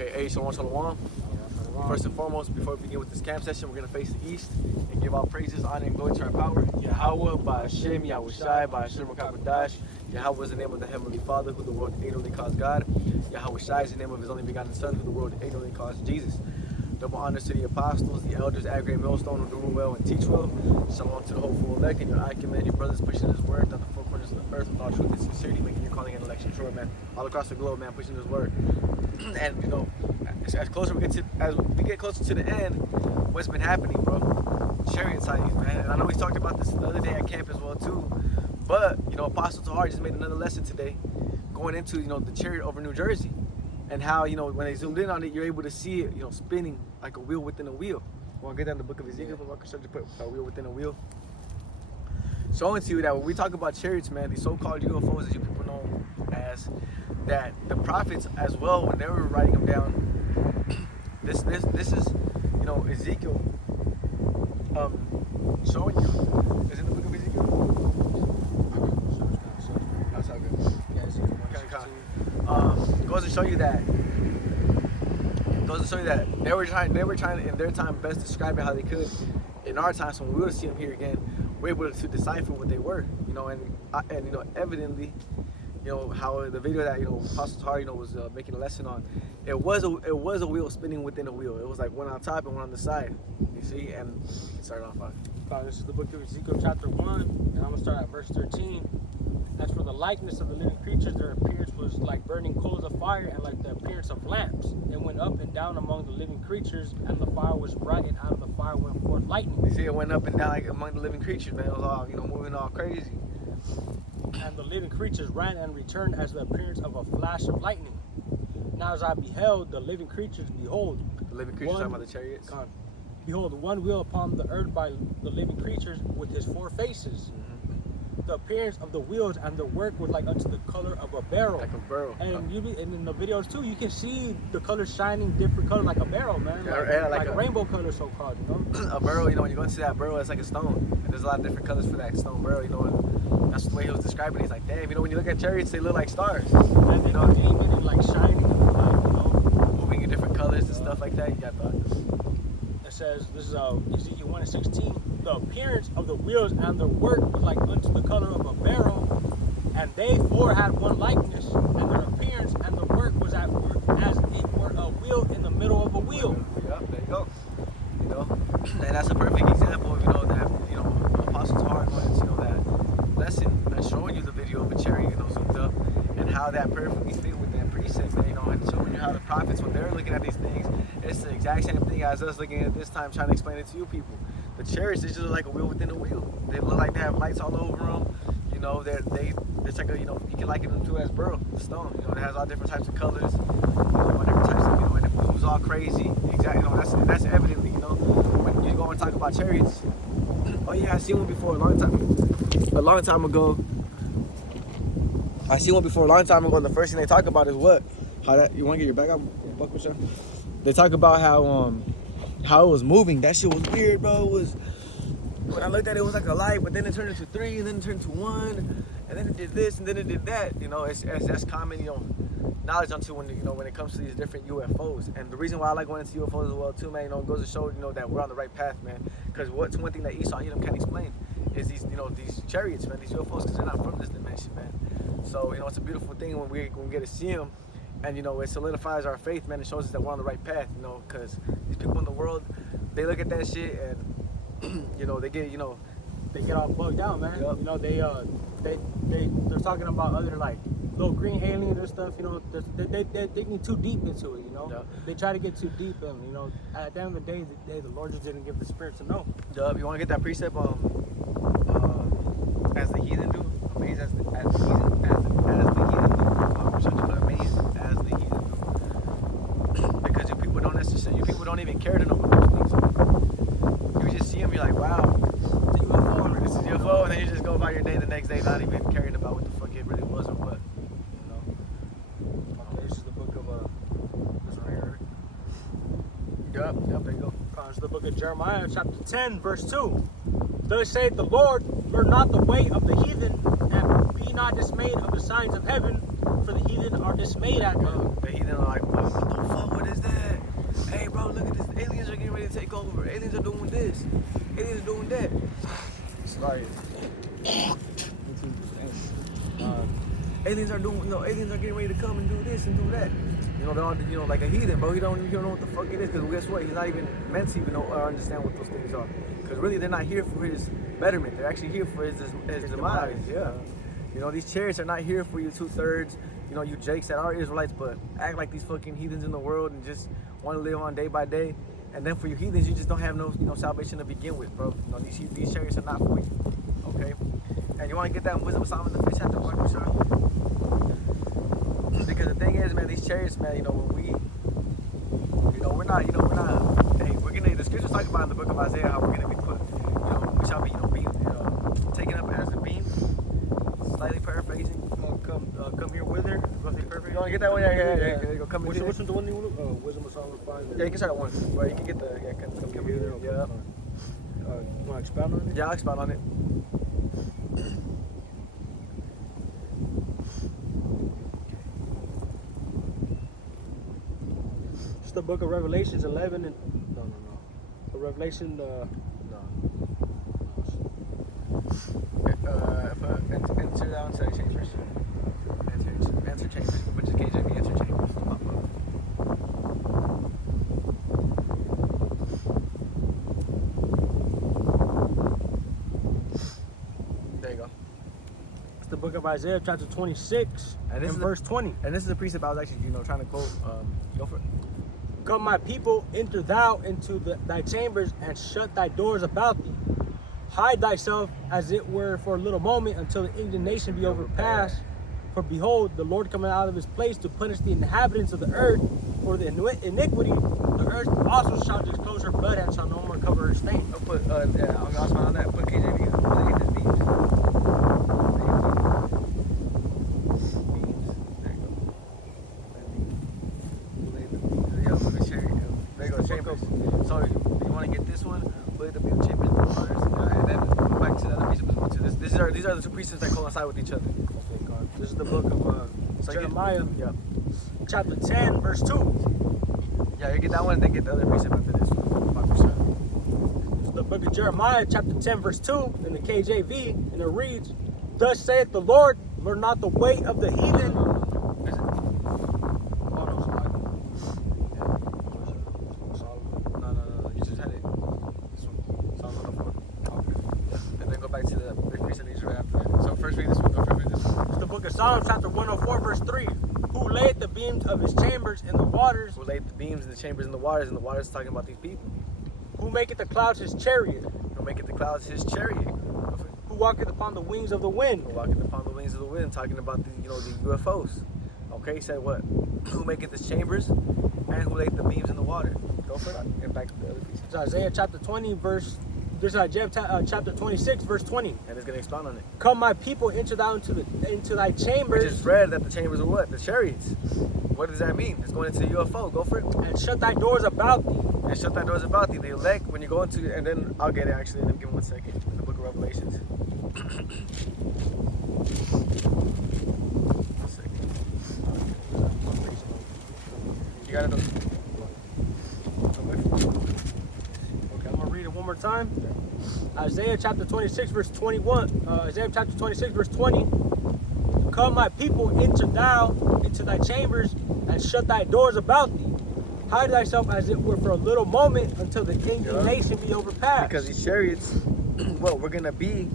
Okay, hey, Shalom Shalom. First and foremost, before we begin with this camp session, we're going to face the east and give all praises, honor, and glory to our power. Yahweh, bahasham, Yahawashi, bahasham, Dash. Yahweh is the name of the Heavenly Father, who the world ignorantly calls God. Yahawashi is the name of His only begotten Son, who the world ignorantly calls Jesus. Double honors to the apostles, the elders, add great millstone, who do well and teach well. Shalom to the hopeful elect and your acumen, your brothers pushing His word down the four corners of the earth with all truth and sincerity, making your calling and election sure, man. All across the globe, man, pushing His word. And you know, as we get closer to the end, what's been happening, bro? Chariot sightings, man. And I know we talked about this the other day at camp as well too. But you know, Apostle Tahar just made another lesson today, going into the chariot over New Jersey, and how when they zoomed in on it, you're able to see it, spinning like a wheel within a wheel. Want to get that in the book of Ezekiel? But I should put a wheel within a wheel, showing to you that when we talk about chariots, man, these so-called UFOs, as you people know as, that the prophets as well, when they were writing them down, this is Ezekiel showing you. Is it in the book of Ezekiel? That's how good. Yeah, Ezekiel 1:16. Goes to show you that. They were trying in their time best describe it how they could. In our time, so when we would see them here again, we're able to decipher what they were, and evidently, how the video that Apostle Tahar was making a lesson on, it was a wheel spinning within a wheel. It was like one on top and one on the side. You see, and start off on. This is the book of Ezekiel chapter 1, and I'm gonna start at verse 13. As for the likeness of the living creatures, their appearance was like burning coals of fire, and like the appearance of lamps. It went up and down among the living creatures, and the fire was bright, and out of the fire went forth lightning. You see, it went up and down like among the living creatures, man. It was all moving all crazy. And the living creatures ran and returned as the appearance of a flash of lightning. Now as I beheld the living creatures, behold, the living creatures talking about the chariots. Behold, one wheel upon the earth by the living creatures with his four faces. The appearance of the wheels and the work was like unto the color of a barrel. Like a barrel. And and in the videos too, you can see the colors shining different colors, like a barrel, man. Like a rainbow color, so called. A barrel. When you go into that barrel, it's like a stone, and there's a lot of different colors for that stone barrel. And that's the way he was describing it. He's like, damn, when you look at chariots, they look like stars. And they gleaming and like shining, and moving in different colors and stuff like that. You got that. It says, this is Ezekiel 1:16. The appearance of the wheels and the work was like unto the color of a barrel, and they four had one likeness, and their appearance and the work was as it were a wheel in the middle of a wheel. Yep, there you go. And that's a perfect example of that Apostle Tahar going into that lesson and showing you the video of a chariot zoomed up, and how that perfectly fit with that precept, man. And showing you how the prophets, when they're looking at these things, it's the exact same thing as us looking at this time, trying to explain it to you people. The chariots, they just look like a wheel within a wheel. They look like they have lights all over them. It's like you can liken them to as burl, the stone. It has all different types of colors, all different types of, and it moves all crazy. Exactly, that's evidently, when you go and talk about chariots. Oh yeah, I seen one before a long time ago. And the first thing they talk about is what? How that, you want to get your back up, buckle, sir? They talk about how it was moving. That shit was weird, bro. When I looked at it, it was like a light, but then it turned into 3, and then it turned to 1, and then it did this, and then it did that. That's common, knowledge onto when it comes to these different UFOs. And the reason why I like going into UFOs as well too, man, it goes to show that we're on the right path, man. Because what's one thing that Esau Edom can't explain is these chariots, man, these UFOs, because they're not from this dimension, man. So it's a beautiful thing when we get to see them. And it solidifies our faith, man. It shows us that we're on the right path, because these people in the world, they look at that shit and they get all bugged out, man. Yep. They're talking about other like little green aliens and stuff. They're digging too deep into it. Yep. They try to get too deep, and at the end of the day, the Lord just didn't give the spirit to know. Yep. You want to get that precept as the heathen do, amazed as the heathen do. Amazed as the heathen do. Because you people don't even care to know what those things are. You just see them, you're like, wow, it's a UFO, it's a UFO, and then you just go about your day the next day not even caring about what the fuck it really was or what. Okay, this is the book of this right here. Yep, there you go. This is the book of Jeremiah, chapter 10, verse 2. Thus saith the Lord, learn not the way of the heathen, and be not dismayed of the signs of heaven, for the heathen are dismayed at them. The heathen are like, what the fuck, what is Right. Aliens are doing, aliens are getting ready to come and do this and do that. They're all, like a heathen, bro. He don't know what the fuck it is. Because guess what? He's not even meant to even know or understand what those things are. Because really, they're not here for his betterment. They're actually here for his demise. Yeah. These chariots are not here for you 2/3. You jakes that are Israelites, but act like these fucking heathens in the world and just want to live on day by day. And then for you heathens, you just don't have no, salvation to begin with, bro. These chariots are not for you. Okay. And you want to get that wisdom of Solomon, the 5th chapter, because the thing is, man, these chariots, man, when we, we're not, hey, the scriptures talk about in the book of Isaiah how we're gonna be put, we shall be, taken up as a beam. Slightly paraphrasing. Come here with her. Roughly perfect. You want to get that one? Yeah. Go come here. Which one's the one you want? Wisdom of Solomon 5. Yeah, you can start at 1. Right, you can get the, come here. Yeah. You want to expound on it? Yeah, I'll expound on it. It's the book of Revelations 11 and no. The Revelation no. Answer that one, say chambers. Answer chambers. Which is KJV answer chambers. There you go. It's the book of Isaiah chapter 26 and verse 20. And this is a precept I was actually, trying to quote. Go for it. Come, my people, enter thou into thy chambers and shut thy doors about thee. Hide thyself as it were for a little moment until the indignation be overpassed. For behold, the Lord cometh out of his place to punish the inhabitants of the earth for the iniquity. The earth also shall disclose her blood and shall no more cover her stain. I'll put, I'll also on that. Put KJV. I'll get this beams. There you go. Chambers. So you want to get this one? Put the beam chambers and then go back to the other precepts. These are the 2 precepts that coincide with each other. Okay, God. This is the book of Jeremiah. Yeah. Chapter 10, verse 2. Yeah, you get that one and then get the other precept after this one. 5%. It's the book of Jeremiah, chapter 10, verse 2 in the KJV, and it reads, Thus saith the Lord, learn not the way of the heathen. Psalm chapter 104, verse 3. Who laid the beams of his chambers in the waters? Who laid the beams in the chambers in the waters? And the waters is talking about these people. Who maketh the clouds his chariot? Who maketh the clouds his chariot? Who walketh upon the wings of the wind? Who walketh upon the wings of the wind? Talking about the, the UFOs. Okay, he said what? Who maketh his chambers? And who laid the beams in the water? Go for that. And back to the other piece. It's Isaiah chapter 20, This is Isaiah chapter 26, verse 20. And it's going to expound on it. Come, my people, enter thou into thy chambers. We just read that the chambers are what? The chariots. What does that mean? It's going into the UFO. Go for it. And shut thy doors about thee. And shut thy doors about thee. The elect, when you go into, and then I'll get it actually. Let me give me 1 second. In the book of Revelations. 1 second. You got it? One more time. Isaiah chapter 26 verse 21. Isaiah chapter 26 verse 20. Come, my people, enter thou into thy chambers and shut thy doors about thee. Hide thyself as it were for a little moment until the indignation be overpassed. Because these chariots, well, we're gonna be.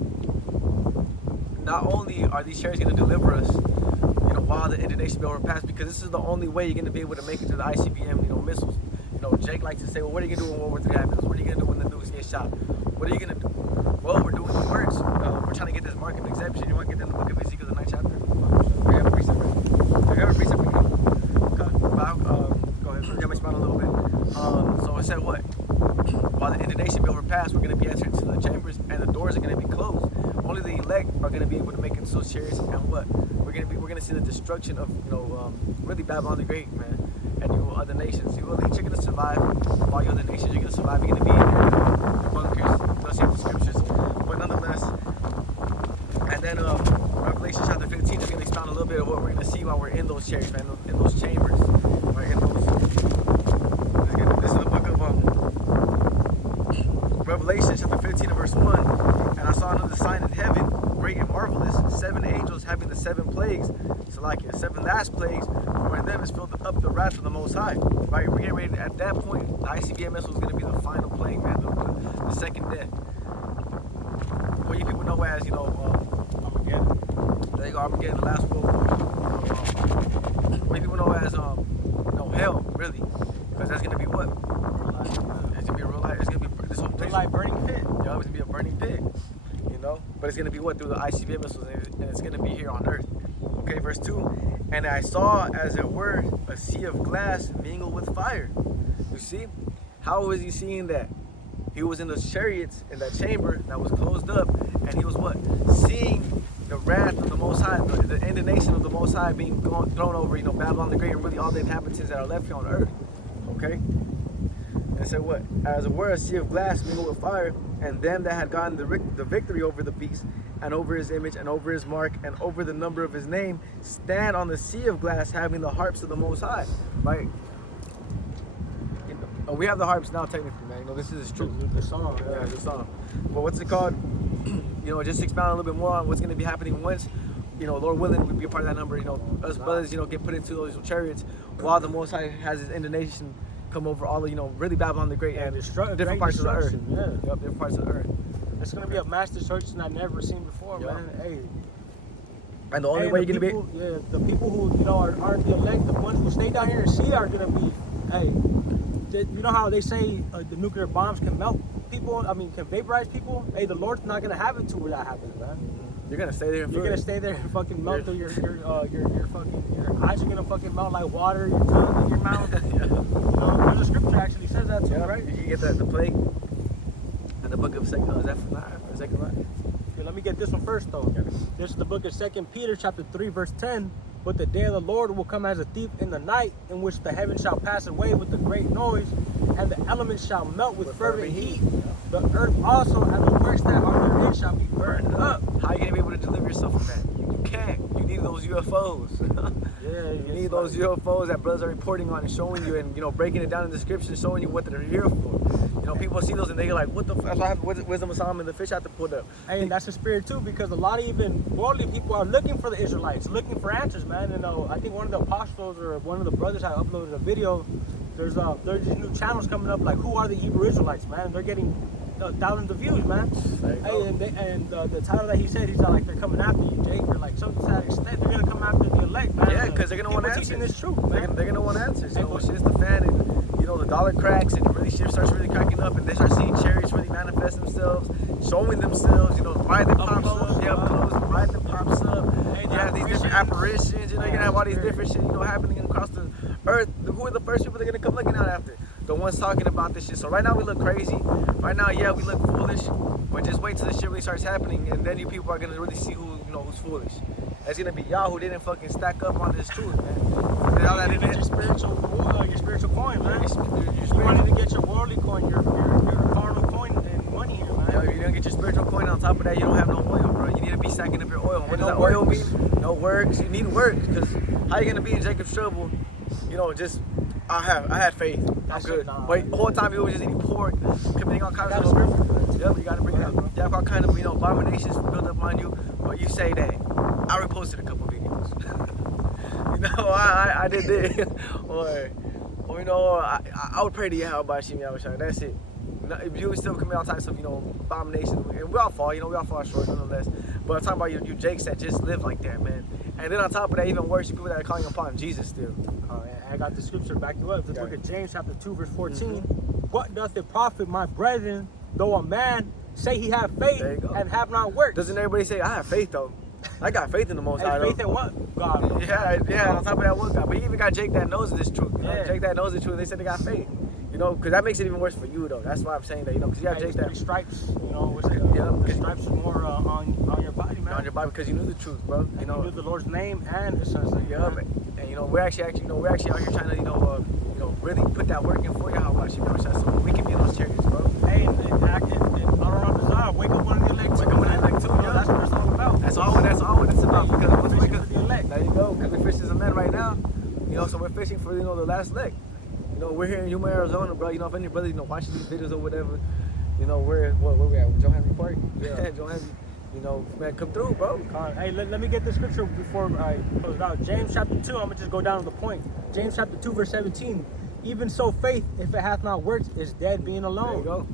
Not only are these chariots gonna deliver us, while the indignation be overpassed, because this is the only way you're gonna be able to make it to the ICBM, missiles. Jake likes to say, well, what are you going to do when World War III happens? What are you going to do when the nukes get shot? What are you going to do? Well, we're doing the works. We're trying to get this mark of exemption. You want to get in the book of Ezekiel, the 9th chapter? We have a precept. We have a precept. Go ahead. Let me expound a little bit. So it said what? While the indignation be overpassed, we're going to be entered into the chambers, and the doors are going to be closed. Only the elect are going to be able to make it so serious. And what? We're going to see the destruction of, really Babylon the Great, man. And other nations. You're going to survive. All you other nations, you're going to survive. You're going to be in your bunkers. Thus the scriptures. But nonetheless. And then Revelation chapter 15 is going to expound a little bit of what we're going to see while we're in those chariots, man. In those chambers. Right? This is the book of Revelation chapter 15 and verse 1. And I saw another last plagues, for in them is filled up the wrath of the Most High. Right? We're getting ready. At that point, the ICBM missile is going to be the final plague, man. The second death. What you people know as, Armageddon. There you go, Armageddon, the last World War. What you people know as, hell, really. Because that's going to be what? It's going to be real life. It's going to be this whole place. Like burning pit. Yeah, it's going to be a burning pit. But it's going to be what? Through the ICBM missiles, and it's going to be here on earth. Okay, verse 2. And I saw, as it were, a sea of glass mingled with fire. You see? How was he seeing that? He was in those chariots, in that chamber that was closed up, and he was what? Seeing the wrath of the Most High, the indignation of the Most High being thrown over, Babylon the Great, and really all the inhabitants that are left here on earth. Okay? And it said what? As it were, a sea of glass mingled with fire, and them that had gotten the victory over the beast, and over his image, and over his mark, and over the number of his name, stand on the sea of glass, having the harps of the Most High. Right? We have the harps now, technically, man. This is true. The song. Yeah, the song. But what's it called? Just expound a little bit more on what's going to be happening once, Lord willing, we'll be a part of that number. Us brothers, get put into those chariots, while the Most High has his indignation come over all of, really Babylon the Great and different parts of the earth. Yeah. Yep, different parts of the earth. It's going to be a mass destruction I've never seen before, man. Hey. And the only way you're going to be... Yeah, the people who, aren't the elect, the ones who stay down here and see are going to be, you know how they say the nuclear bombs can melt people, can vaporize people? Hey, the Lord's not going to have it to where that happens, man. You're going to stay there. You're going to stay there and fucking melt through your eyes are going to fucking melt like water, your tongue in your mouth. Yeah. There's a scripture actually says that too, right? You can get the plague in the book of Zechariah. Here, let me get this one first, though. Okay. This is the book of 2 Peter, chapter 3, verse 10. But the day of the Lord will come as a thief in the night, in which the heavens shall pass away with a great noise, and the elements shall melt with fervent heat. The earth also and the works that are therein shall be burned up. How are you going to be able to deliver yourself from that? You can't. You need those UFOs. You need those UFOs that brothers are reporting on and showing you, and breaking it down in the description, showing you what they're here for. People see those and they're like, what the fuck? That's what happened with Wisdom of Solomon, the fish had to pull up. Hey, and that's the spirit too, because a lot of even worldly people are looking for the Israelites, looking for answers, man. And I think one of the apostles or one of the brothers had uploaded a video. There's these new channels coming up, like who are the Hebrew Israelites, man? They're getting thousands of views, man. Hey, and the title that he said, he's like, they're coming after you, Jake. They're like, something to that extent, they're gonna come after the elect, man. Yeah, because they're gonna want answers. Teaching this truth, man. They're gonna want answers. So shit's the fan, and the dollar cracks, and really shit starts really cracking up, and they start seeing chariots really manifest themselves, showing themselves. Ride that pops up, ride that pops up. You have these different apparitions. You're gonna have all these different shit, happening across the earth. Who are the first people they're gonna come looking out after? The ones talking about this shit. So right now we look crazy. Right now, yeah, we look foolish. But just wait till this shit really starts happening, and then you people are gonna really see who's foolish. It's gonna be y'all who didn't fucking stack up on this truth, man. Y'all that didn't your spiritual coin, man. You wanted to get your worldly coin, your carnal coin and money here, man. Yo, if you don't get your spiritual coin, on top of that, you don't have no oil, bro. You need to be stacking up your oil. What does that oil mean? No works. You need work, because how you gonna be in Jacob's trouble? Just I had faith. I'm good. But the whole time you was just eating pork, committing all kinds of stuff. Yep, you gotta bring that. You have all kind of abominations built up on you. But you say that. I reposted a couple videos. I did this. or I would pray to Yahawashi, Yahawashi. That's it. If you would still commit all types of abominations, and we all fall short nonetheless. But I'm talking about you Jakes that just live like that, man. And then on top of that, even worse, you people that are calling upon Jesus still. I got the scripture back you up. The book of James, chapter 2, verse 14. What doth it profit, my brethren, though a man say he have faith and have not works? Doesn't everybody say, I have faith, though? I got faith in the Most High. Faith in what? God. Yeah, on top of that, one God. But you even got Jake that knows this truth. Jake that knows the truth, they said they got faith. Because that makes it even worse for you, though. That's why I'm saying that, because you have Jake that. Stripes, the stripes are more on your body, man. On your body, because you knew the truth, bro. You knew the Lord's name and His Son's name. Yeah, and we're actually out here trying to, really put that work in for Yahawashi, so we can be in those chariots, bro. Hey, and our desire, wake up one of the elect too. That's what it's all about. That's all it's about. Because we're fishing for the elect. There you go. Because we're fishing as a man right now. So we're fishing for the last leg. We're here in Yuma, Arizona, bro. If any brothers watching these videos or whatever, where we at? Joe Henry Park. Yeah, Joe Henry. you know, man, come through, bro. Hey, let me get the scripture before I close it out. James chapter 2, I'm going to just go down to the point. James chapter 2, verse 17. Even so, faith, if it hath not worked, is dead being alone. There you go.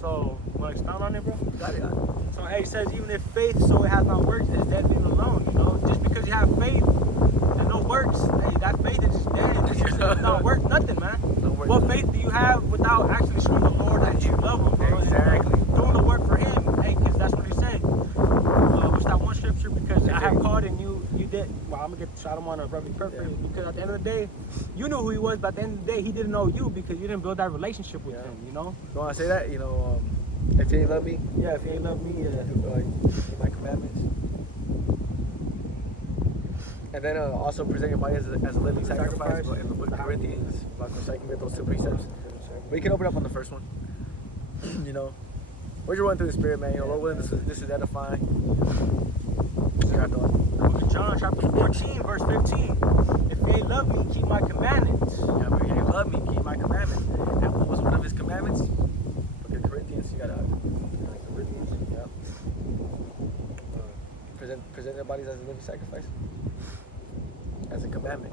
So, want to expound on it, bro? Got it. So, hey, it says, even if faith, so it hath not worked, is dead being alone. You know, just because you have faith and no works, hey, that faith is just dead. It's just not worth nothing, man. What faith do you have without actually showing the Lord that you love Him, bro? Exactly. And doing the work for Him, hey, because that's what He said. What's that one scripture? Because I have called and you did. Well, I'm gonna I don't want to rub it perfect because at the end of the day, you knew who He was, but at the end of the day, He didn't know you because you didn't build that relationship with Him. You know. You want to say that? You know, if you ain't love me, Yeah, if you ain't love me, keep my commandments. And then also present your body as a living sacrifice. But in the book of Corinthians, about the second get those two precepts. We can open up on the first one. You know, we're just running through the spirit, man. You know, Lord willing, this is edifying. Book of John, chapter 14, verse 15. If you ain't love me, keep my commandments. Yeah, but if you ain't love me, keep my commandments. And what was one of His commandments? Book of Corinthians, you gotta. Corinthians, yeah. Present their bodies as a living sacrifice. As a commandment.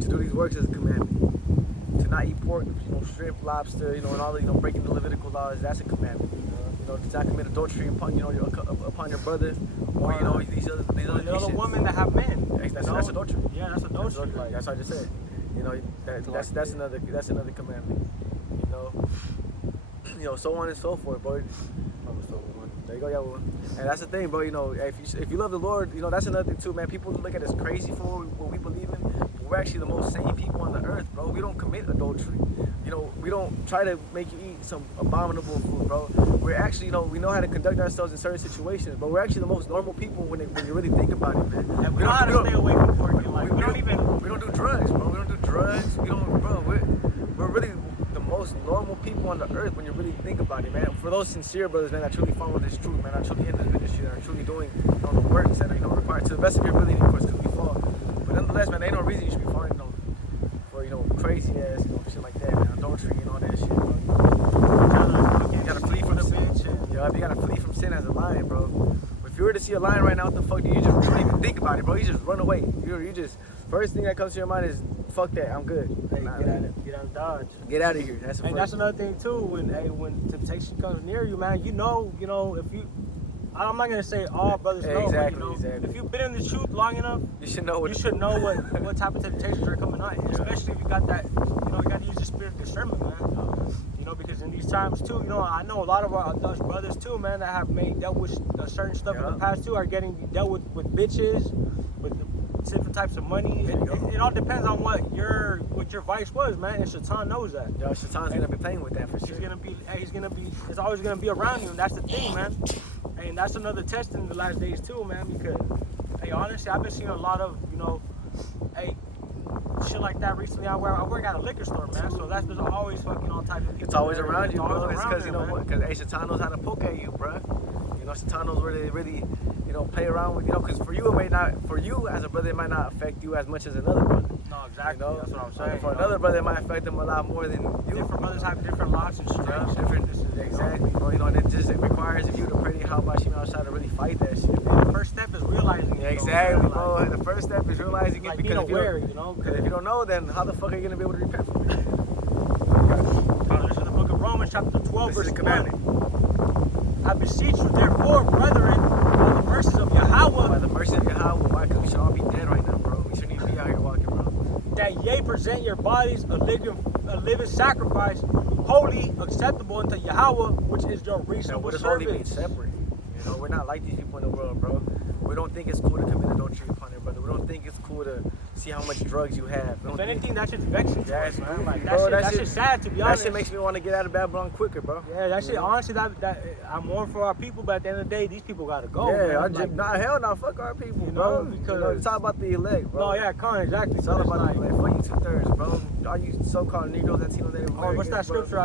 To do these works is a commandment. To not eat pork, you know, shrimp, lobster, you know, and all the, you know, breaking the Levitical laws, that's a commandment. You know, to not commit adultery upon, you know, upon your brother, or you know, these other women that have men. That's adultery. Yeah, that's adultery. That's what I just said. You know, that's another commandment. You know, so on and so forth, bro. There you go, yeah. And that's the thing, bro. You know, if you love the Lord, you know, that's another thing too, man. People look at us crazy for what we believe in, but we're actually the most sane people on the earth, bro. We don't commit adultery. You know, we don't try to make you eat some abominable food, bro. We're actually, you know, we know how to conduct ourselves in certain situations, but we're actually the most normal people when you really think about it, man. And we know how to stay away from pork. We don't do drugs, bro. We don't do drugs. We're really the most normal people on the earth when you really think about it, man. For those sincere brothers, man, that truly follow this truth, man, that truly in this ministry, that are truly doing, you know, the works that are, you know, required to the best of your ability, of course, because we fall. But nonetheless, man, there ain't no reason you should be falling, you know, for, you know, crazy ass, you know, shit like that, man, adultery and all that shit, bro. You gotta flee from sin. You gotta flee from sin as a lion, bro. If you were to see a lion right now, what the fuck do you just don't even think about it, bro? You just run away. You just first thing that comes to your mind is fuck that, I'm good. Hey, get out of Dodge. Get out of here. That's that's another thing too. When temptation comes near you, man, you know, if you, I'm not gonna say all brothers know, exactly, but, you know, exactly. if you've been in the truth long enough, you should know what type of temptations are coming on, especially if you got that, you know, you got to use the spirit of discernment, man. You know, because in these times too, you know, I know a lot of us brothers too, man, that have dealt with certain stuff in the past too, are getting dealt with bitches, with different types of money. It all depends on what your vice was, man. And Shaitan knows that. Yo, Shaitan's gonna be playing with that for sure. It's always gonna be around you, and that's the thing, man. And that's another test in the last days too, man. Because, hey, honestly, I've been seeing a lot of, you know, hey, shit like that recently. I work at a liquor store, man. So there's always fucking all types of people. It's always around you, bro. It's because, you know man. what? Because hey, Shaitan knows how to poke at you, bro. You know, Shaitan knows where they really, you know, play around with, you know, because for you as a brother, it might not affect you as much as another brother. No, exactly. You know? That's what I'm saying. For another brother, it might affect them a lot more than you. Different brothers have different locks and strings. Exactly, bro. You know, and it requires of you to pray to Yahawashi outside to really fight that shit. And the first step is realizing it. Exactly, bro. The first step is realizing it, because if you don't know, then how the fuck are you gonna be able to repent from it? This is the book of Romans, chapter 12, verse 1. I beseech you, therefore, brethren, by the mercies of Yahweh. By the mercy of Yahweh, why? Because we should all be dead right now, bro. We shouldn't even be out here walking around. That ye present your bodies a living sacrifice, holy, acceptable unto Yahweh, which is your reasonable service. What does holy mean? Separate. You know, we're not like these people in the world, bro. We don't think it's cool to commit adultery upon your brother. We don't think it's cool to see how much drugs you have. If anything, that shit's vexing to us, man. Like, bro, that shit's sad, to be honest. That shit makes me want to get out of Babylon quicker, bro. Yeah, that shit, honestly, that I'm more for our people, but at the end of the day, these people gotta go. Yeah, man. hell no, fuck our people, bro. Because it's all about the elect, bro. No, yeah, exactly. It's all about the elect. Fuck you 2/3, bro. All you so-called Negroes, Latinos, Native Americans. What's that scripture?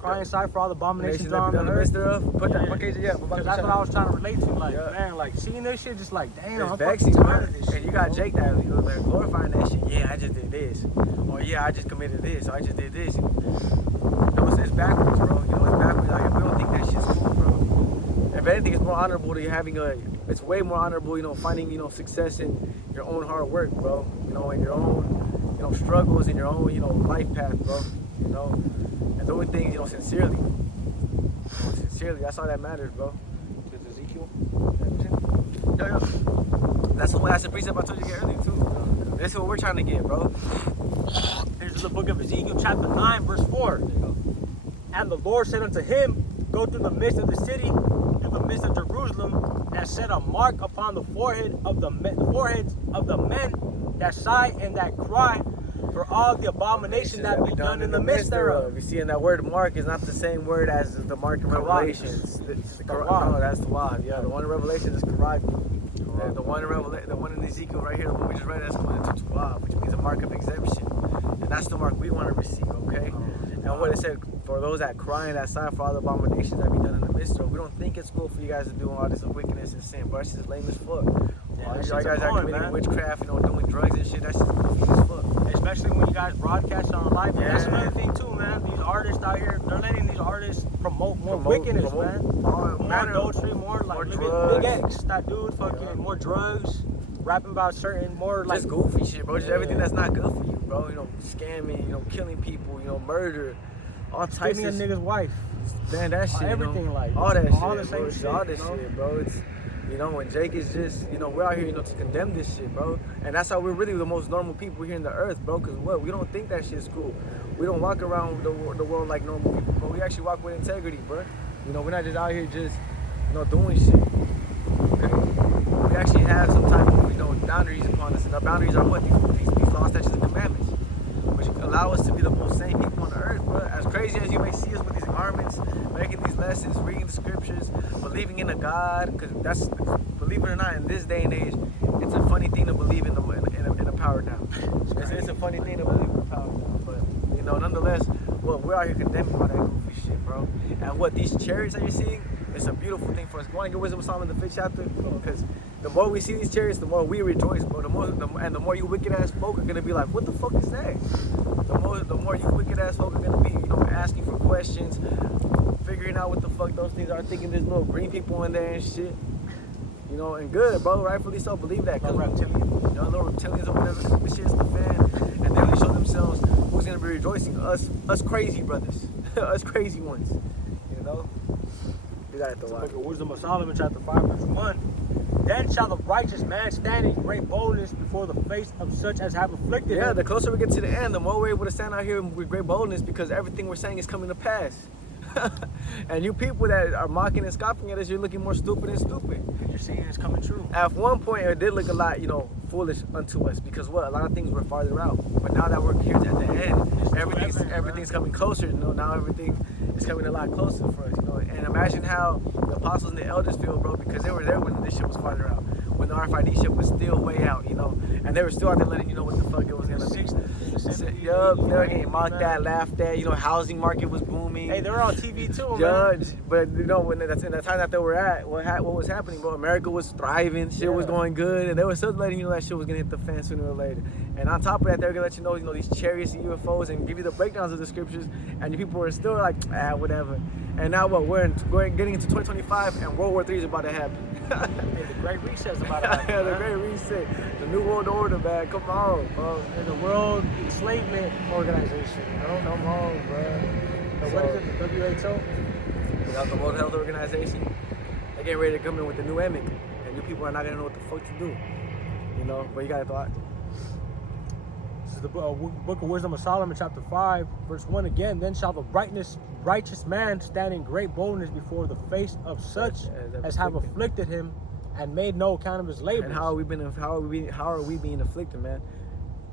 crying sigh for all the abominations Nations that on be the done in the earth. midst thereof. Put that, what case, yeah. Because that's what I was trying to relate to. Like, Yeah. man, like seeing this shit, just like, damn, It's I'm vexing, fucking tired man. of this shit. And you got Jake that, you know, they're glorifying that shit. Yeah, I just did this. Or yeah, I just committed this. Or I just did this. You know, it's backwards, bro. You know, it's backwards out here. We don't think that shit's cool, bro. If anything, it's more honorable to having it's way more honorable, you know, finding, you know, success in your own hard work, bro. You know, in your own, you know, struggles, in your own, you know, life path, bro. You know, and doing things, you know, sincerely. You know, sincerely, that's all that matters, bro. With Ezekiel. Yo. That's the precept I told you to get earlier, too. This is what we're trying to get, bro. This is the book of Ezekiel, chapter 9, verse 4. And the Lord said unto him, go through the midst of the city, through the midst of Jerusalem, and set a mark upon the foreheads of the men that sigh and that cry for all the abomination that be done in the midst thereof. You see, in that word mark is not the same word as the mark in Revelations. No, that's the wad. Yeah, the one in Revelation is karag. The one in Ezekiel right here, the one we just read, that's going into Tuwab, which means a mark of exemption. And that's the mark we want to receive, okay? And what it said, for those that cry and that sigh for all the abominations that be done in the midst of, we don't think it's cool for you guys to do all this wickedness and sin, bro. That's just lame as fuck. Yeah, you guys are committing witchcraft, you know, doing drugs and shit. That's just goofy as fuck. Especially when you guys broadcast on live. Yeah. That's another thing too, man. These artists out here, they're letting these artists promote more wickedness, man. More adultery, more like drugs. Big X, that dude, fucking more drugs, rapping about certain more like just goofy shit, bro. Just everything that's not good for you, bro. You know, scamming, you know, killing people, you know, murder, all types of a nigga's wife. Man, that shit, everything, you know, like all that all shit, the same bro. shit, All this you know? shit, bro. It's, you know, when Jake is just, you know, we're out here, you know, to condemn this shit, bro. And that's how we're really the most normal people here in the earth, bro. Cause what? We don't think that shit's cool. We don't walk around the world like normal people, bro. We actually walk with integrity, bro. You know, we're not just out here just, you know, doing shit. Okay? We actually have some type of, you know, boundaries upon us, and our boundaries are what? These laws, statutes, and commandments, which allow us to be the most sane people on the earth, bro. As crazy as you may see us with these garments, making these lessons, reading the scriptures, believing in a God, because that's, believe it or not, in this day and age, it's a funny thing to believe in a power down. It's a funny thing to believe in a power down, but, you know, nonetheless, well, we're out here condemning all that goofy shit, bro. And what these chariots that you're seeing, it's a beautiful thing for us. Go on and get wisdom of Solomon, the 5th chapter, because the more we see these chariots, the more we rejoice, bro. The more you wicked ass folk are gonna be like, what the fuck is that? The more you wicked ass folk are gonna be, you know, asking for questions, figuring out what the fuck those things are, thinking there's little green people in there and shit. You know, and good, bro. Rightfully so. Believe that, cause reptilians, you know, little reptilians or whatever, the shit's the fan, and they really show themselves who's gonna be rejoicing. Us crazy brothers, us crazy ones. You know. You got it, the book of Wisdom of Solomon, chapter 5, verse 1. Then shall the righteous man stand in great boldness before the face of such as have afflicted him. Yeah, the closer we get to the end, the more we're able to stand out here with great boldness, because everything we're saying is coming to pass. And you people that are mocking and scoffing at us, you're looking more stupid and stupid. You're seeing it's coming true. At one point, it did look a lot, you know, foolish unto us, because what? A lot of things were farther out. But now that we're here at the end, everything's coming closer. You know, now everything is coming a lot closer for us. You know, and imagine how the apostles and the elders feel, bro, because they were there when this shit was farther out, when the RFID shit was still way out, you know, and they were still out there letting you know what the fuck it was gonna be. Yup, they were getting mocked at, laughed at. You know, housing market was booming. Hey, they were on TV too, man. But you know, when that's in the time that they were at, what was happening, bro? America was thriving, shit was going good, and they were still letting you know that shit was gonna hit the fan sooner or later. And on top of that, they're gonna let you know, these chariots and UFOs, and give you the breakdowns of the scriptures, and you people were still like, whatever. And now what? We're getting into 2025, and World War III is about to happen. Hey, the Great Reset's about to happen. Yeah, the Great Reset, the New World Order, man. Come on, bro. And the World Enslavement Organization, you know? Come on, bro. What is it? The WHO? Without the World Health Organization, they're getting ready to come in with the new emic, and you people are not gonna know what the fuck to do. You know, but you got a thought. This is the book of Wisdom of Solomon, chapter 5, verse 1 again. Then shall the righteous man stand in great boldness before the face of such as have afflicted him and made no account of his labors. And how are we being afflicted, man?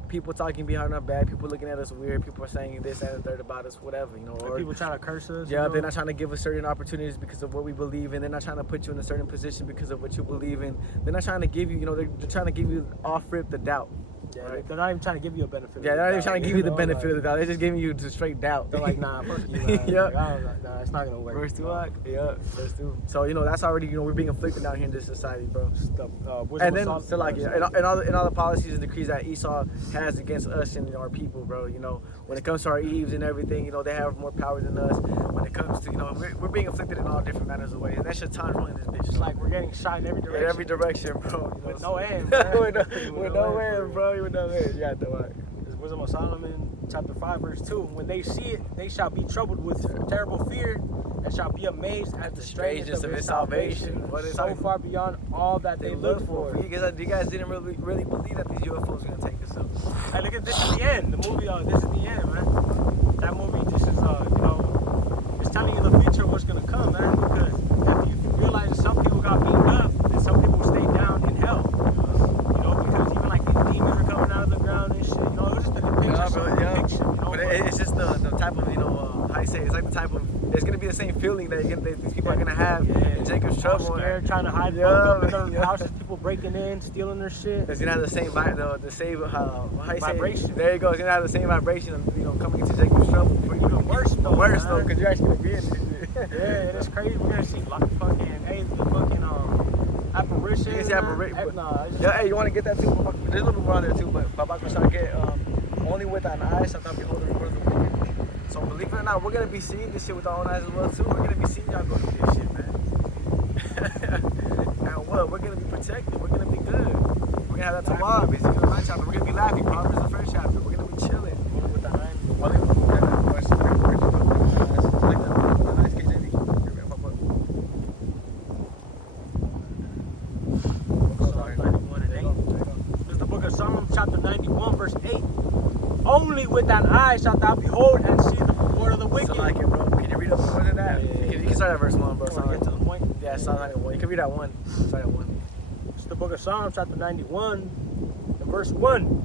People talking behind our back, people looking at us weird, people are saying this, that, and the third about us, whatever, you know. Or people trying to curse us. Yeah, they're not trying to give us certain opportunities because of what we believe in. They're not trying to put you in a certain position because of what you believe in. They're not trying to give you, they're trying to give you off rip the doubt. Yeah, right? they're not even trying to give you a benefit. Yeah, they're not even trying to give you the benefit of the doubt. They're just giving you just straight doubt. They're like, nah, fuck you. Man. Yeah. Like, nah, it's not gonna work. Verse 2, yeah, verse 2. So that's already we're being afflicted down here in this society, bro. And then so like in all the policies and decrees that Esau has against us and our people, bro. When it comes to our Eves and everything, they have more power than us. When it comes to we're being afflicted in all different manners of ways, and that's just time rolling this bitch. It's like we're getting shot in every direction. In every direction, bro. With no end. with no end, bro. With no end. Yeah, It's Wisdom of Solomon, chapter 5, verse 2. When they see it, they shall be troubled with terrible fear, and shall be amazed at the strangeness of his salvation. What is so far beyond all that they look for. You guys didn't really believe that these UFOs were gonna take us up. Hey, look at this is the end. The movie, this is the end, man. That movie just is, it's telling you the future of what's gonna come, man. Because if you realize that some people got beaten up, and some people stayed down in hell. Because even like these demons are coming out of the ground and shit. It was just a depiction. But it's just the type of how you say it's like the type of it's gonna be the same feeling that these people are gonna have in Jacob's trouble. Scared, trying to hide up in their houses, people breaking in, stealing their shit. It's gonna have the same vibration. There you go. It's gonna have the same vibration of coming into Jacob's trouble. Even worse though. Worse though, because you're actually gonna be in it. Yeah, it's crazy. We're gonna see the fucking apparition. You can see apparition. Hey, you wanna get that too? There's a little bit more on there too, but Babak shall get only with thine eyes shalt thou behold the reward of the wicked. So believe it or not, we're gonna be seeing this shit with our own eyes as well too. We're gonna be seeing y'all go through this shit, man. And what? We're gonna be protected. We're gonna be good. We're gonna have that tomorrow. Basically, the right chapter. We're gonna be laughing. Proverbs the first chapter. We're gonna be chilling. With the eyes. It's the book of Psalms, chapter 91, verse 8. Only with thine eyes shalt thou behold and see the reward of the wicked. So like it, bro. Can you read up more than that? Yeah. You can start at verse 1, bro. Get to the point. Yeah, Psalm 91. You can read that 1. Start at 1. It's the book of Psalms, chapter 91, and verse 1.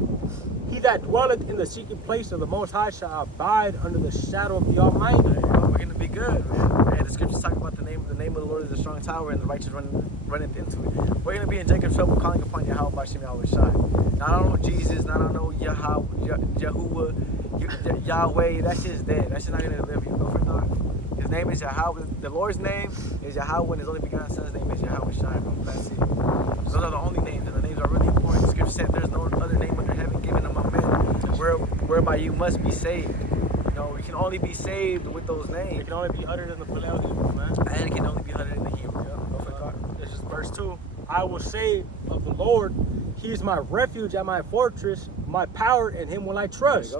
He that dwelleth in the secret place of the Most High shall abide under the shadow of the Almighty. We're gonna be good, man. And the scriptures talk about the name of the Lord is a strong tower, and the righteous runneth into it. We're gonna be in Jacob's trouble, calling upon Yahawashi, bahasham, Yahawashi. Not on Jesus, not on no Yahuwah, Yahweh. That's just dead. That's just not gonna deliver you. Go for thought. His name is Yahweh. The Lord's name is Yahweh, and His only begotten Son's name is Yahawashi. That's it. Those are the only names, and the names are really important. The scripture said there's no other name under heaven given among men whereby you must be saved. We can only be saved with those names. It can only be uttered in the Paleo Hebrew, man. And it can only be uttered in the Hebrew. This is verse 2. I will say of the Lord, He is my refuge and my fortress, my power, in Him will I trust.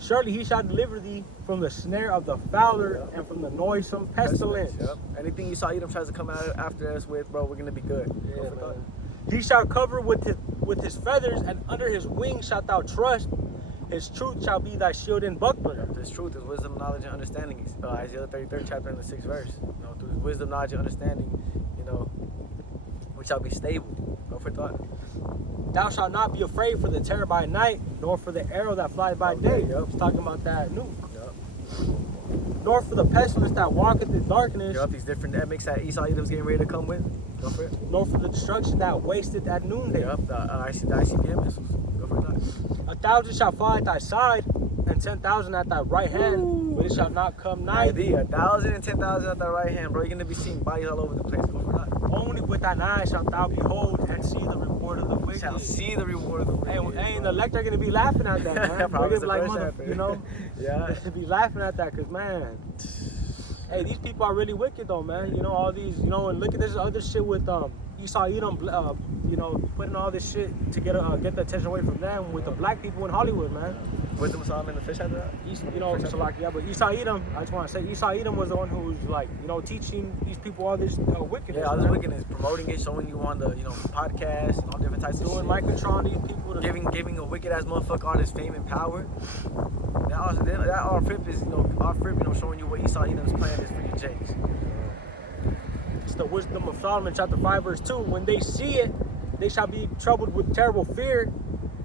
Surely He shall deliver thee from the snare of the fowler and from the noisome pestilence. Anything Esau Edom tries to come out after us with, bro, we're gonna be good. He shall cover with his feathers, and under His wings shalt thou trust. His truth shall be thy shield and buckler. His truth is wisdom, knowledge, and understanding. Isaiah 33rd chapter and the 6th verse. Through His wisdom, knowledge, and understanding, we shall be stable. Go for thought. Thou shalt not be afraid for the terror by night, nor for the arrow that flies by day. It's talking about that nuke. Nor for the pestilence that walketh in darkness. These different epicks that Esau Edom's getting ready to come with. Go for it. Nor for the destruction that wasteth at noonday. The ICBM missiles. Go for it. 1,000 shall fall at thy side, and 10,000 at thy right hand, but it shall not come nigh thee. 1,000 and 10,000 at thy right hand, bro. You're gonna be seeing bodies all over the place. Go for it. Only with thine eyes shalt thou behold and see the reward of the wicked. Shall see the reward of the wicked. Hey, the elect are gonna be laughing at that, man. They're gonna be like, Yeah. They'll be laughing at that, cause man, hey, these people are really wicked though, man. All these, and look at this other shit with Esau Edom, putting all this shit to get the attention away from them with the black people in Hollywood, man. Wisdom of Solomon, the fish after that? But Esau Edom, I just want to say, Esau Edom was the one who was like, teaching these people all this wickedness. Yeah, all this wickedness, promoting it, showing you on the, podcasts and all different types of shit. Doing mind control on these people. Giving a wicked ass motherfucker all this fame and power. That our flip is, showing you what Esau Edom's plan is for you Jakes. It's the wisdom of Solomon, chapter 5, verse 2. When they see it, they shall be troubled with terrible fear,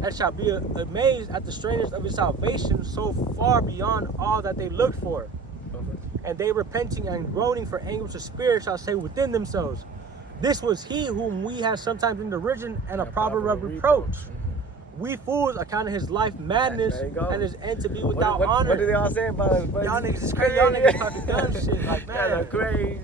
and shall be amazed at the strangeness of His salvation, so far beyond all that they looked for. And they, repenting and groaning for anguish of spirit, shall say within themselves, this was he whom we had sometimes in derision and a proverb of reproach. we fools account his life madness and his end to be without honor. What do they all say about us? Y'all niggas is crazy. Y'all niggas talking dumb shit. Like, man, y'all are crazy.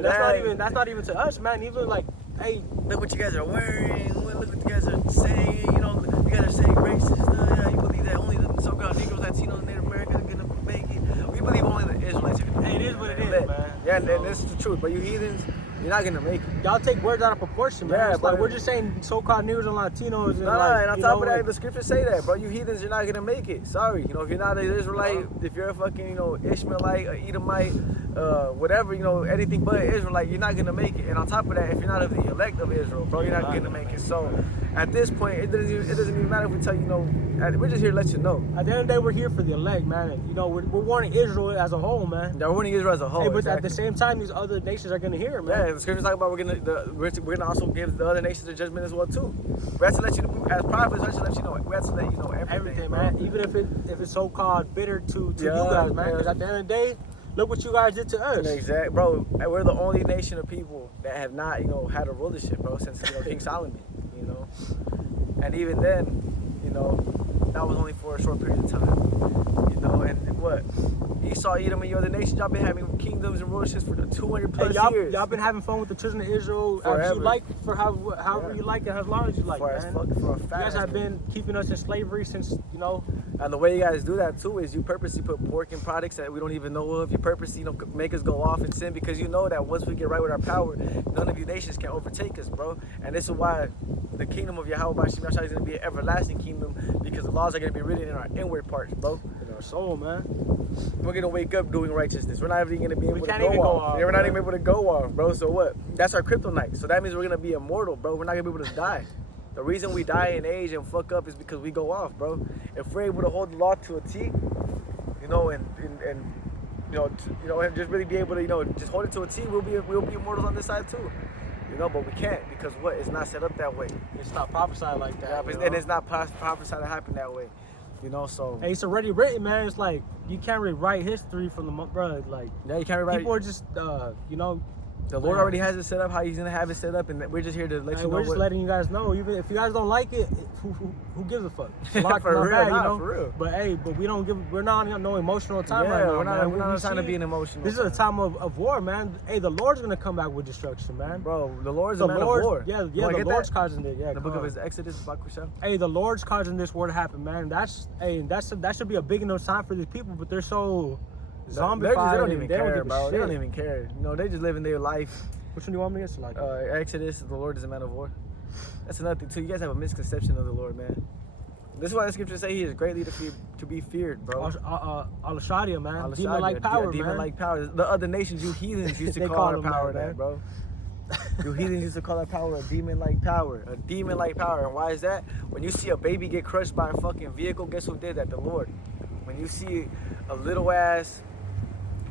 That's not even to us, man. Even like, hey, look what you guys are wearing. Look what you guys are saying. You know, you guys are saying racist. Yeah, you believe that only the so-called Negroes, Latinos, Native Americans are gonna make it. We believe only the Israelites are gonna make it. It is what it is, man. Yeah, and this is the truth. But you heathens, you're not gonna make it. Y'all take words out of proportion, man. Yeah, it's like we're just saying so-called Negroes and Latinos. And and on top of that, the scriptures say that, bro. You heathens, you're not gonna make it. Sorry, you know, if you're not an Israelite, if you're a fucking, you know, Ishmaelite, or Edomite, whatever, you know, anything but Israelite, you're not gonna make it. And on top of that, if you're not of the elect of Israel, bro, you're not gonna make it. So at this point, it doesn't even matter if we tell you, you know, we're just here to let you know. At the end of the day, we're here for the elect, man. And, you know, we're warning Israel as a whole, man. Yeah, we're warning Israel as a whole. Hey, but exactly. at the same time, these other nations are gonna hear, man. Yeah, the scriptures talk about we're gonna also give the other nations a judgment as well too. We have to let you, as prophets, we have to let you know. We have to let you know everything, man. Even if it's so-called bitter to you guys, man. Because at the end of the day, look what you guys did to us. Exactly, bro. We're the only nation of people that have not, you know, had a rulership, bro, since, you know, King Solomon, you know. And even then, you know, that was only for a short period of time, you know. And what? Esau, Edom, and your other nations, y'all been having kingdoms and rulerships for the 200 plus years. Y'all been having fun with the children of Israel forever. as you like, for however you like and as long as you like, man. For a you guys have been keeping us in slavery since, you know. And the way you guys do that too is you purposely put pork in products that we don't even know of. You purposely, you know, make us go off and sin because you know that once we get right with our power, none of you nations can overtake us, bro. And this is why the kingdom of Yahawashi is going to be an everlasting kingdom, because the laws are going to be written in our inward parts, bro. In our soul, man. We're going to wake up doing righteousness. We're not even going to be able to go off. Yeah, we're not even able to go off, bro. So what? That's our kryptonite. So that means we're going to be immortal, bro. We're not going to be able to die. The reason we die in age and fuck up is because we go off, bro. If we're able to hold the law to a T, you know, and and just really be able to, you know, just hold it to a T, we'll be immortals on this side too. You know, but we can't because what? It's not set up that way. It's not prophesied like that. Yeah, and it's not prophesied to happen that way. You know, so hey, it's already written, man. It's like you can't rewrite history from the bro. Like, yeah, you can't rewrite. People are just, you know. The Lord already has it set up how He's gonna have it set up, and we're just here to let you know. We're just letting you guys know. Even if you guys don't like it, who gives a fuck? For real, you know? for real. But hey, we don't give. We're not on no emotional time right now. We're not trying to be an emotional. This is a time of war, man. Hey, the Lord's gonna come back with destruction, man. Bro, the Lord's a man of war. Yeah, the Lord's causing it. Yeah, the book of His Exodus, hey, the Lord's causing this war to happen, man. That should be a big enough sign for these people, but they're so zombified. They don't even care, bro. They don't even care. You know, they just living their life. Which one do you want me to get? Like Exodus, the Lord is a man of war. That's another thing too. You guys have a misconception of the Lord, man. This is why the scriptures say He is greatly to be feared, bro. Al-Shadia, man. Demon-like power, man. Demon-like power. The other nations, you heathens, used to call our power that, bro. You heathens used to call that power a demon-like power. A demon-like power. And why is that? When you see a baby get crushed by a fucking vehicle, guess who did that? The Lord. When you see a little ass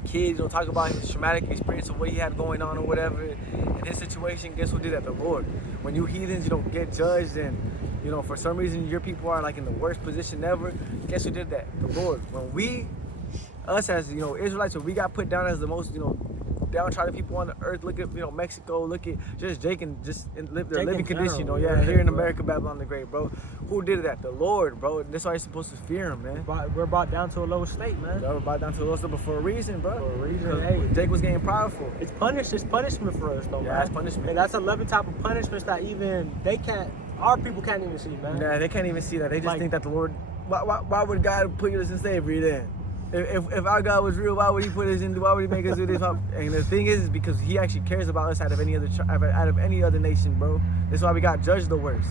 kid, you know, talk about his traumatic experience of what he had going on or whatever in his situation, guess who did that? The Lord. When you heathens, you don't get judged and, you know, for some reason your people are like in the worst position ever, guess who did that? The Lord. When us as, you know, Israelites, when we got put down as the most, you know, downtrodden people on the earth, look at, you know, Mexico, look at just Jake and just their living condition, you know, here in America, Babylon the Great, bro. Who did that? The Lord, bro. That's why you're supposed to fear Him, man. We're brought down to a low state, man. Yeah, we're brought down to a low state, but for a reason, bro. For a reason, hey. Jake was getting powerful. It's punishment for us, though, man. Yeah, it's punishment. And that's a loving type of punishments that even our people can't even see, man. Yeah, they can't even see that. They just think that the Lord, why would God put us in slavery then? If our God was real, why would He put us in? Why would He make us do this? And the thing is because He actually cares about us out of any other nation, bro. That's why we got judged the worst.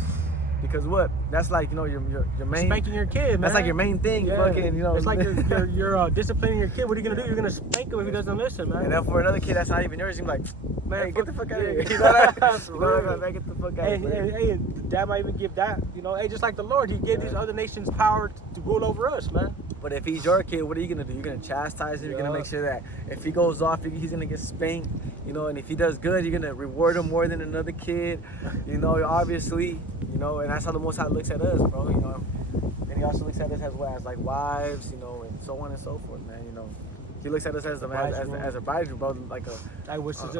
Because what? That's like, you know, your main spanking your kid, man. That's like your main thing. Yeah. Fucking, you know. It's like you're disciplining your kid. What are you gonna do? You're gonna spank him if he doesn't listen, man. And then for another kid that's not even yours, you're like, man, get the fuck out of here. You know what? Man, get the fuck out of here. Hey, Dad might even give that. You know, hey, just like the Lord, He gave these other nations power to rule over us, man. But if he's your kid, what are you gonna do? You're gonna chastise him. You're gonna make sure that if he goes off, he's gonna get spanked. You know, and if he does good, you're gonna reward him more than another kid. You know, obviously. You know, and that's how the Most High looks at us, bro. You know, and He also looks at us as like wives, you know, and so on and so forth, man. You know, He looks at us as a bridegroom, bro, like a. Which is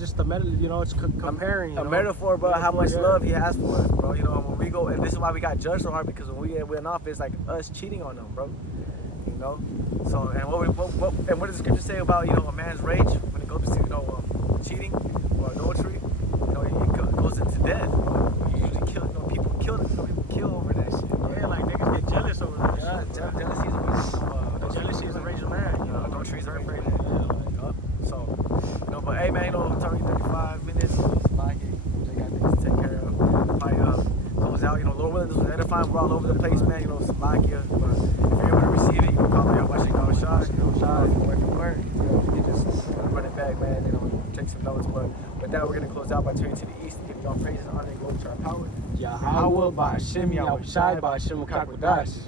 just the metaphor, you know, it's comparing. A metaphor, bro, how much love He has for us, bro. You know, when we go, and this is why we got judged so hard, because when we're in office, like us cheating on them, bro. You know. So and what does the scripture say about, you know, a man's rage when it goes to, you know, cheating or adultery? You know, it goes into death. You usually kill. You know, people kill over that shit. Bro. Yeah, like niggas get jealous over that. Yeah, shit, jealousy is a jealousy is a rage of man. You know, adultery is a rage of man. yeah, like, So, you know, but hey man, you know, turning 35 minutes, it's like they got things to take care of. Probably close out, you know, Lord willing, this was edifying. We're all over the place, man. You know, Slovakia. But if you're able to receive it, you can call me Yahawashi, Yahawashi, word for word. You can just run it back, man. You know, take some notes. But with that, we're gonna close out by turning to the east and giving y'all praises, honor, and glory to our power. Yahweh, bahasham, Yahawashi, bahasham, kakwadash.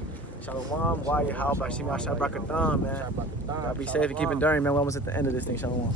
Shalom, why Yahweh, Bashim, Yahshai, Brakatham, man. Y'all be safe and keep enduring, man. We're almost at the end of this thing. Shalom.